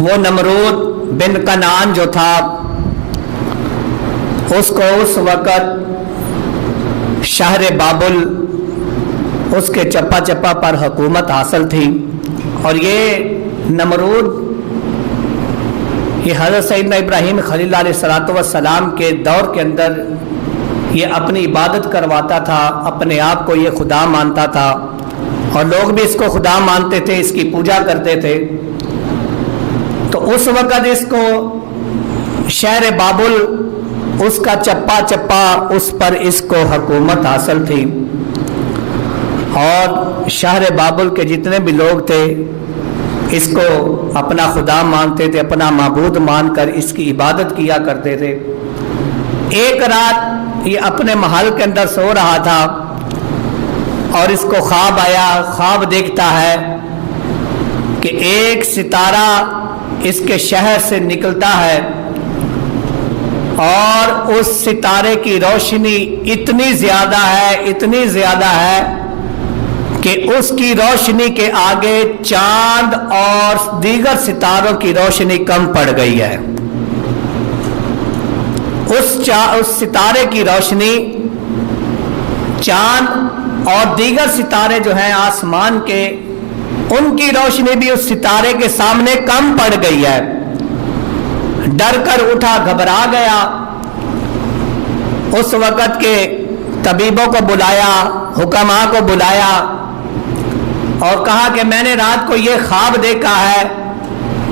وہ نمرود بن کنعان جو تھا اس کو اس وقت شہر بابل اس کے چپا چپا پر حکومت حاصل تھی، اور یہ نمرود یہ حضرت سیدنا ابراہیم خلیل اللہ علیہ السلام کے دور کے اندر یہ اپنی عبادت کرواتا تھا، اپنے آپ کو یہ خدا مانتا تھا، اور لوگ بھی اس کو خدا مانتے تھے، اس کی پوجا کرتے تھے۔ تو اس وقت اس کو شہر بابل اس کا چپا چپا اس پر اس کو حکومت حاصل تھی، اور شہر بابل کے جتنے بھی لوگ تھے اس کو اپنا خدا مانتے تھے، اپنا معبود مان کر اس کی عبادت کیا کرتے تھے۔ ایک رات یہ اپنے محل کے اندر سو رہا تھا اور اس کو خواب آیا۔ خواب دیکھتا ہے کہ ایک ستارہ اس کے شہر سے نکلتا ہے، اور اس ستارے کی روشنی اتنی زیادہ ہے کہ اس کی روشنی کے آگے چاند اور دیگر ستاروں کی روشنی کم پڑ گئی ہے۔ اس ستارے کی روشنی، چاند اور دیگر ستارے جو ہیں آسمان کے، ان کی روشنی بھی اس ستارے کے سامنے کم پڑ گئی ہے۔ ڈر کر اٹھا، گھبرا گیا۔ اس وقت کے طبیبوں کو بلایا، حکماء کو بلایا اور کہا کہ میں نے رات کو یہ خواب دیکھا ہے،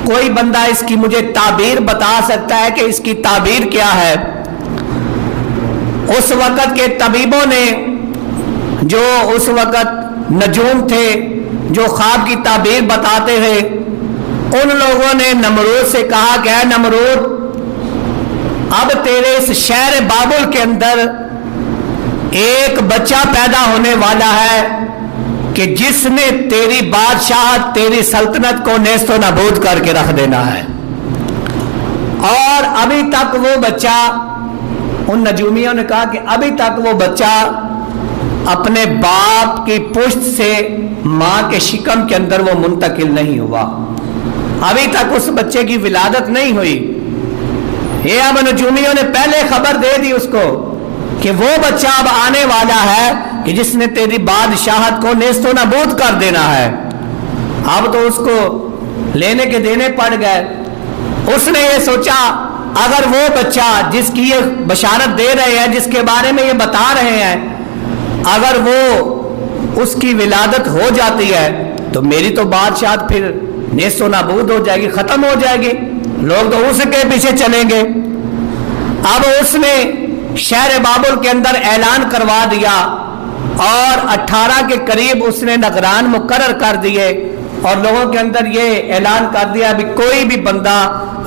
کوئی بندہ اس کی مجھے تعبیر بتا سکتا ہے کہ اس کی تعبیر کیا ہے؟ اس وقت کے طبیبوں نے، جو اس وقت نجوم تھے جو خواب کی تعبیر بتاتے تھے، ان لوگوں نے نمرود سے کہا کہ اے نمرود، اب تیرے اس شہر بابل کے اندر ایک بچہ پیدا ہونے والا ہے کہ جس نے تیری بادشاہت، تیری سلطنت کو نیست و نابود کر کے رکھ دینا ہے۔ اور ابھی تک وہ بچہ، ان نجومیوں نے کہا کہ ابھی تک وہ بچہ اپنے باپ کی پشت سے ماں کے شکم کے اندر وہ منتقل نہیں ہوا، ابھی تک اس بچے کی ولادت نہیں ہوئی۔ یہ اب نجومیوں نے پہلے خبر دے دی اس کو کہ وہ بچہ اب آنے والا ہے کہ جس نے تیری بادشاہت کو نیست و نابود کر دینا ہے۔ اب تو اس کو لینے کے دینے پڑ گئے۔ اس نے یہ سوچا اگر وہ بچہ جس کی یہ بشارت دے رہے ہیں، جس کے بارے میں یہ بتا رہے ہیں، اگر وہ اس کی ولادت ہو جاتی ہے تو میری تو بادشاہت پھر نیست و نابود ہو جائے گی، ختم ہو جائے گی، لوگ تو اس کے پیچھے چلیں گے۔ اب اس نے شہر بابل کے اندر اعلان کروا دیا، اور 18 کے قریب اس نے نگران مقرر کر دیے، اور لوگوں کے اندر یہ اعلان کر دیا بھی کوئی بھی بندہ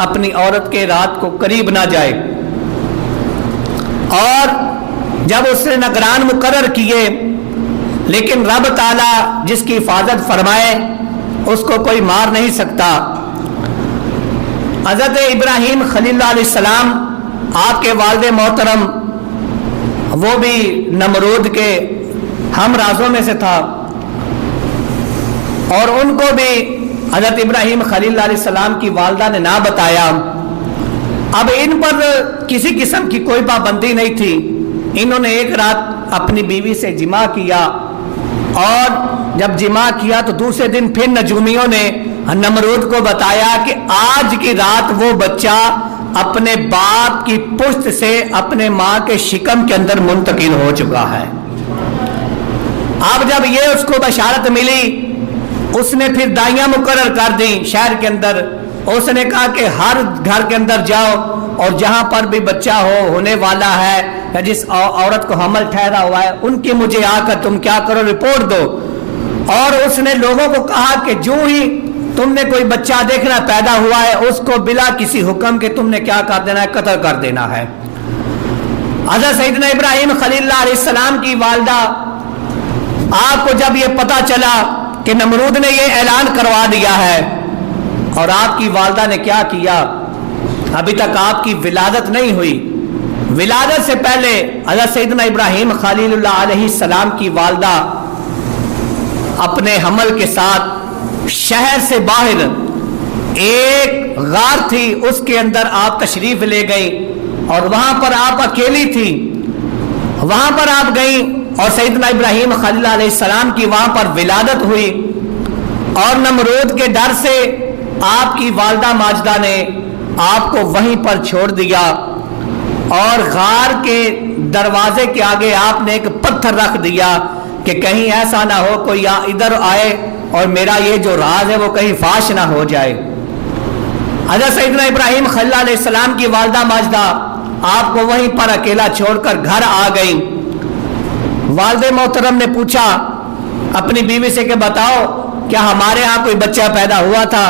اپنی عورت کے رات کو قریب نہ جائے۔ اور جب اس نے نگران مقرر کیے، لیکن رب تعالی جس کی حفاظت فرمائے اس کو کوئی مار نہیں سکتا۔ حضرت ابراہیم خلیل اللہ علیہ السلام، آپ کے والد محترم، وہ بھی نمرود کے ہم رازوں میں سے تھا، اور ان کو بھی حضرت ابراہیم خلیل اللہ علیہ السلام کی والدہ نے نہ بتایا۔ اب ان پر کسی قسم کی کوئی پابندی نہیں تھی، انہوں نے ایک رات اپنی بیوی سے جماع کیا، اور جب جماع کیا تو دوسرے دن پھر نجومیوں نے نمرود کو بتایا کہ آج کی رات وہ بچہ اپنے باپ کی پشت سے اپنے ماں کے شکم کے اندر منتقل ہو چکا ہے۔ اب جب یہ اس کو بشارت ملی، اس نے پھر دائیاں مقرر کر دی شہر کے اندر۔ اس نے کہا کہ ہر گھر کے اندر جاؤ، اور جہاں پر بھی بچہ ہونے والا ہے یا جس عورت کو حمل ٹھہرا ہوا ہے، ان کی مجھے آ کر تم کیا کرو، رپورٹ دو۔ اور اس نے لوگوں کو کہا کہ جو ہی تم نے کوئی بچہ دیکھنا پیدا ہوا ہے، اس کو بلا کسی حکم کے تم نے کیا کر دینا ہے، قتل کر دینا ہے۔ حضرت سیدنا ابراہیم خلیل اللہ علیہ السلام کی والدہ، آپ کو جب یہ پتا چلا کہ نمرود نے یہ اعلان کروا دیا ہے، اور آپ کی والدہ نے کیا کیا، ابھی تک آپ کی ولادت نہیں ہوئی، ولادت سے پہلے حضرت سیدنا ابراہیم خلیل اللہ علیہ السلام کی والدہ اپنے حمل کے ساتھ شہر سے باہر ایک غار تھی اس کے اندر آپ تشریف لے گئیں اور وہاں پر آپ اکیلی تھی، وہاں پر آپ گئیں اور سیدنا ابراہیم خلیل علیہ السلام کی وہاں پر ولادت ہوئی، اور نمرود کے ڈر سے آپ کی والدہ ماجدہ نے آپ کو وہیں پر چھوڑ دیا، اور غار کے دروازے کے آگے آپ نے ایک پتھر رکھ دیا کہ کہیں ایسا نہ ہو کوئی ادھر آئے اور میرا یہ جو راز ہے وہ کہیں فاش نہ ہو جائے۔ حضرت سیدنا ابراہیم خلیل علیہ السلام کی والدہ ماجدہ آپ کو وہیں پر اکیلا چھوڑ کر گھر آ گئیں۔ والد محترم نے پوچھا اپنی بیوی سے کہ بتاؤ کیا ہمارے ہاں کوئی بچہ پیدا ہوا تھا؟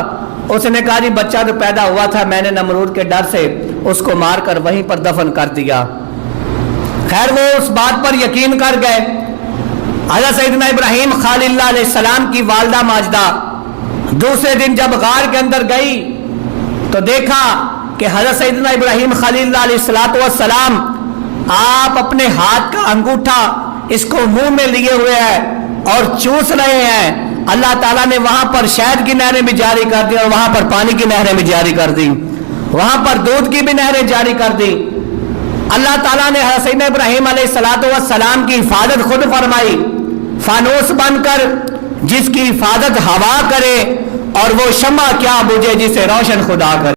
اس نے کہا جی بچہ تو پیدا ہوا تھا، میں نے نمرود کے ڈر سے اس کو مار کر وہیں پر دفن کر دیا۔ خیر وہ اس بات پر یقین کر گئے۔ حضرت سیدنا ابراہیم خلیل علیہ السلام کی والدہ ماجدہ دوسرے دن جب غار کے اندر گئی تو دیکھا کہ حضرت سیدنا ابراہیم خلیل علیہ السلام آپ اپنے ہاتھ کا انگوٹھا اس کو منہ میں لیے ہوئے ہیں اور چوس رہے ہیں۔ اللہ تعالیٰ نے وہاں پر شہد کی نہریں بھی جاری کر دی اور وہاں پر پانی کی نہریں بھی جاری کر دی، وہاں پر دودھ کی بھی نہریں جاری کر دی۔ اللہ تعالیٰ نے حضرت سیدنا ابراہیم علیہ السلام کی حفاظت خود فرمائی، فانوس بن کر جس کی حفاظت ہوا کرے اور وہ شمع کیا بجھے جسے روشن خدا کرے۔